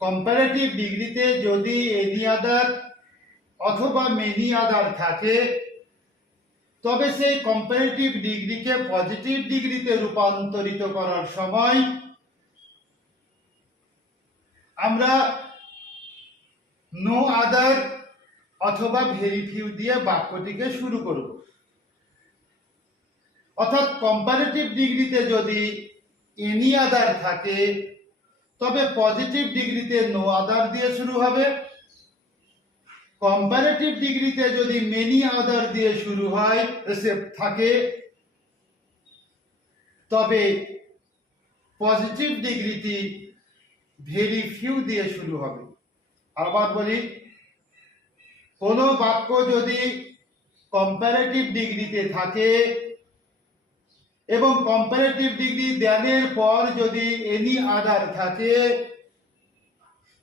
Comparative ডিগ্রিতে যদি any other অথবা মেনি আদার থাকে, তবে সেই কম্পারেটিভ ডিগ্রিকে পজিটিভ ডিগ্রিতে রূপান্তরিত করার সময় আমরা নো আদার অথবা ভেরি ফিউ দিয়ে বাক্যটিকে শুরু করব। অর্থাৎ কম্পারেটিভ ডিগ্রিতে যদি এনি আদার থাকে, তবে পজিটিভ ডিগ্রিতে নো আদার দিয়ে শুরু হবে। কম্পারেটিভ ডিগ্রিতে যদি মেনি আদার দিয়ে শুরু হয় থাকে, তবে পজিটিভ ডিগ্রিটি ভেরি ফিউ দিয়ে শুরু হবে। আবার বলি, কোনো বাক্য যদি কম্পারেটিভ ডিগ্রিতে থাকে এবং কম্পারেটিভ ডিগ্রি দেওয়ার পর যদি এনি আদার থাকে,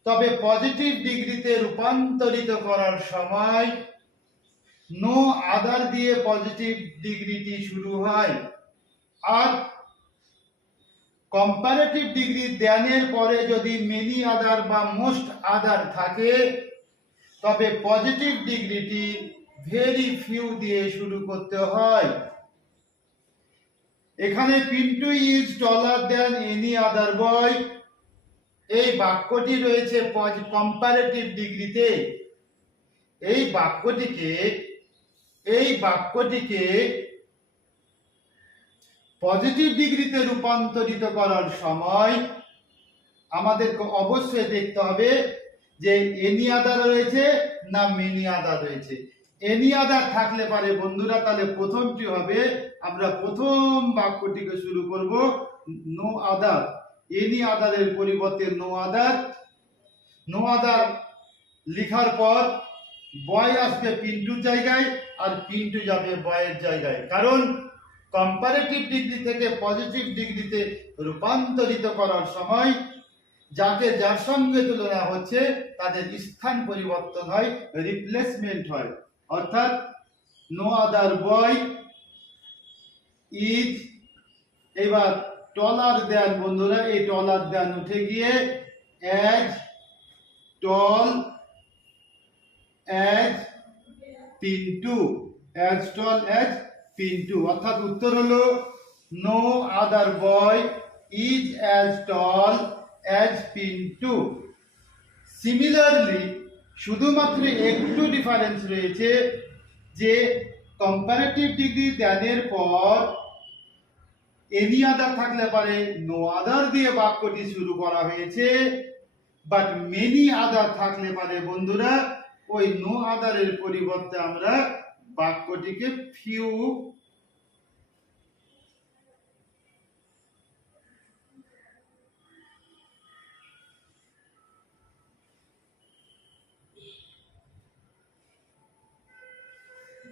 তবে পজিটিভ ডিগ্রিতে রূপান্তরিত করার সময় নো আদার দিয়ে পজিটিভ ডিগ্রিটি শুরু হয়। আর কম্পারেটিভ ডিগ্রি দেওয়ার পরে যদি মেনি আদার বা মোস্ট আদার থাকে, তবে পজিটিভ ডিগ্রিটি ভেরি ফিউ দিয়ে শুরু করতে হয়। এখানে Pintu is taller than any other boy, এই বাক্যটি রয়েছে কম্পারেটিভ ডিগ্রিতে। এই বাক্যটিকে পজিটিভ ডিগ্রিতে রূপান্তরিত করার সময় আমাদেরকে অবশ্যই দেখতে হবে যে এনি আদার রয়েছে না মেনি আদার রয়েছে। এনি আদার থাকলে পারে বন্ধুরা, তাহলে প্রথমটি হবে, আমরা প্রথম বাক্যটিকে শুরু করব নো আদার। এনি আদারের পরিবর্তে নো আদার। নো আদার লেখার পর বয় আসবে পিন্টুর জায়গায় আর পিন্টু যাবে বয়ের জায়গায়, কারণ কম্পারেটিভ ডিগ্রি থেকে পজিটিভ ডিগ্রিতে রূপান্তরিত করার সময় যার সঙ্গে তুলনা হচ্ছে তাদের স্থান পরিবর্তন হয়, রিপ্লেসমেন্ট হয়। অর্থাৎ নো আদার বয় ইজ, এবার টলার দেন বন্ধুরা, এই টলার দেন উঠে গিয়ে as tall as Pintu, as tall as Pintu. অর্থাৎ উত্তর হলো no other boy is as tall as Pintu. Similarly শুধুমাত্র একটু ডিফারেন্স রয়েছে যে কম্পারেটিভ ডিগ্রি দেওয়ার পর এনি আদার থাকলে পারে নো আদার দিয়ে বাক্যটি শুরু করা হয়েছে, বাট মেনি আদার থাকলে পারে বন্ধুরা ওই নো আদারের পরিবর্তে আমরা বাক্যটিকে ফিউ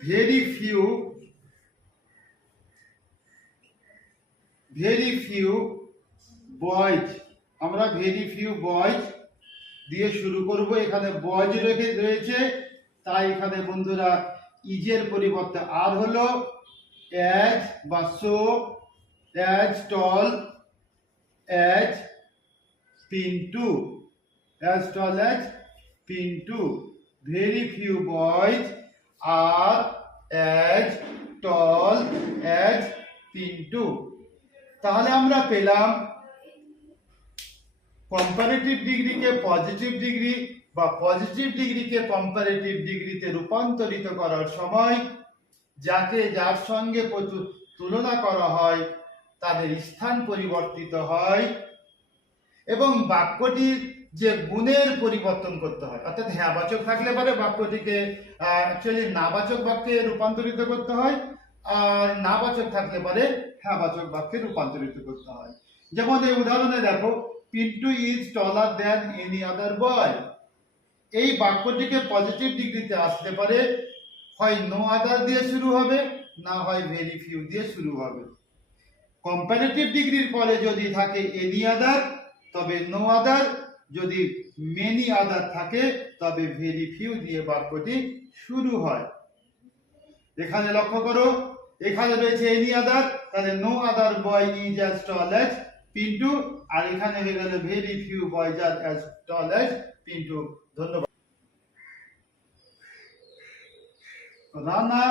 ভেরি ফিউ বয়েজ, আমরা ভেরি ফিউ বয়েজ দিয়ে শুরু করব। এখানে বয়েজ রয়েছে, তাই এখানে বন্ধুরা ইজের পরিবর্তে আর হলো অ্যাজ বা so, as tall as Pintu, as tall as Pintu. Very few boys are as tall as Pintu. তাহলে আমরা পেলাম কম্পারেটিভ ডিগ্রিকে পজিটিভ ডিগ্রি বা পজিটিভ ডিগ্রিকে কম্পারেটিভ ডিগ্রিতে রূপান্তরিত করার সময় যার সঙ্গে তুলনা করা হয় তাদের স্থান পরিবর্তিত হয় এবং বাক্যটির যে গুণের পরিবর্তন করতে হয়। অর্থাৎ হ্যাঁ বাচক থাকলে পরে বাক্যটিকে অ্যাকচুয়ালি নাবাচক বাক্যে রূপান্তরিত করতে হয়, আর নাবাচক থাকলে পরে হ্যাঁ বাচক বাক্যে রূপান্তরিত করতে হয়। যেমন এই উদাহরণে দেখো, Pintu is taller than any other boy. এই বাক্যটিকে পজিটিভ ডিগ্রিতে আসতে পারে হয় নো আদার দিয়ে শুরু হবে, না হয় ভেরি ফিউ দিয়ে শুরু হবে। কম্পারেটিভ ডিগ্রির পরে যদি থাকে এনি আদার তবে নো আদার, যদি মেনি আদার থাকে তবে ভেরি ফিউ দিয়ে বাক্যটি শুরু হয়। এখানে লক্ষ্য করো, এখানে রয়েছে এনি আদার, তাহলে no other boy is as tall as Pintu, আর এখানে হয়ে গেল very few boys are as tall as Pintu. ধন্যবাদ। Rana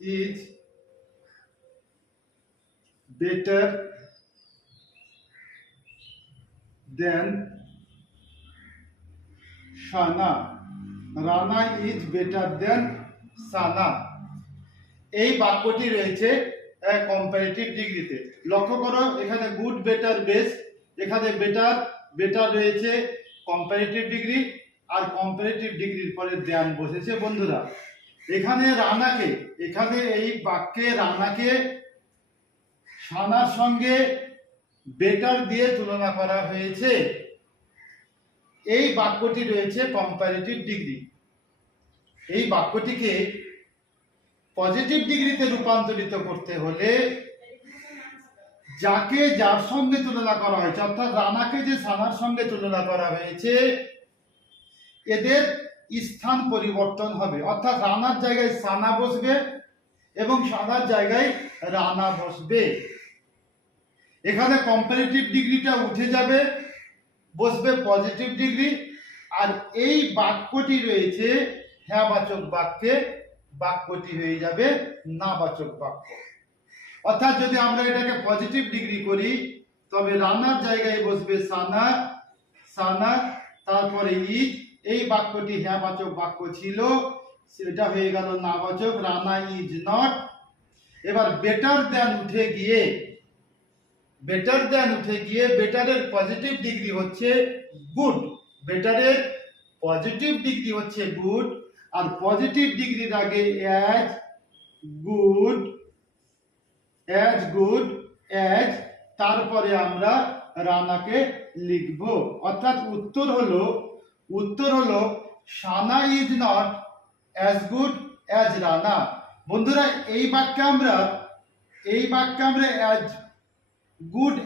is better than Sana. Rana is better than Sana. এই বাক্যটি রয়েছে কম্পারেটিভ ডিগ্রিতে। লক্ষ্য করো এখানে গুড, বেটার, বেস্ট, এখানে বেটার, বেটার রয়েছে কম্পারেটিভ ডিগ্রি, আর কম্পারেটিভ ডিগ্রির পরে দেন বসেছে। বন্ধুরা এখানে রানাকে, এখানে এই বাক্যে রানাকে সানার সঙ্গে বেটার দিয়ে তুলনা করা হয়েছে। এই বাক্যটি রয়েছে কম্পারেটিভ ডিগ্রি। এই বাক্যটিকে পজিটিভ ডিগ্রিতে রূপান্তরিত করতে হলে যাকে যার সঙ্গে তুলনা করা হয়েছে, অর্থাৎ রানাকে যে সানার সঙ্গে তুলনা করা হয়েছে, এদের স্থান পরিবর্তন হবে। অর্থাৎ রানার জায়গায় সানা বসবে এবং সানার জায়গায় রানা বসবে। এখানে কম্পারেটিভ ডিগ্রিটা উঠে যাবে, বসবে পজিটিভ ডিগ্রি। আর এই বাক্যটি রয়েছে হ্যাঁবাচক বাক্যে, বাক্যটি হয়ে যাবে নাবাচক বাক্য। অর্থাৎ যদি আমরা এটাকে পজিটিভ ডিগ্রি করি তবে রানার জায়গায় বসবে সানা, সানা, তারপরে ইজ। এই বাক্যটি হ্যাঁবাচক বাক্য ছিল, সেটা হয়ে গেল নাবাচক, রানা ইজ নট। এবার বেটার দেন উঠে গিয়ে, বেটার দেন উঠে গিয়ে বেটারের পজিটিভ ডিগ্রি হচ্ছে গুড, বেটারের পজিটিভ ডিগ্রি হচ্ছে গুড। আর পজিটিভ ডিগ্রির আগে as good, as good, as, তারপরে আমরা রানাকে লিখব। অর্থাৎ উত্তর হলো Sana is not as good as Rana. বন্ধুরা এই বাক্যে আমরা অ্যাজ গুড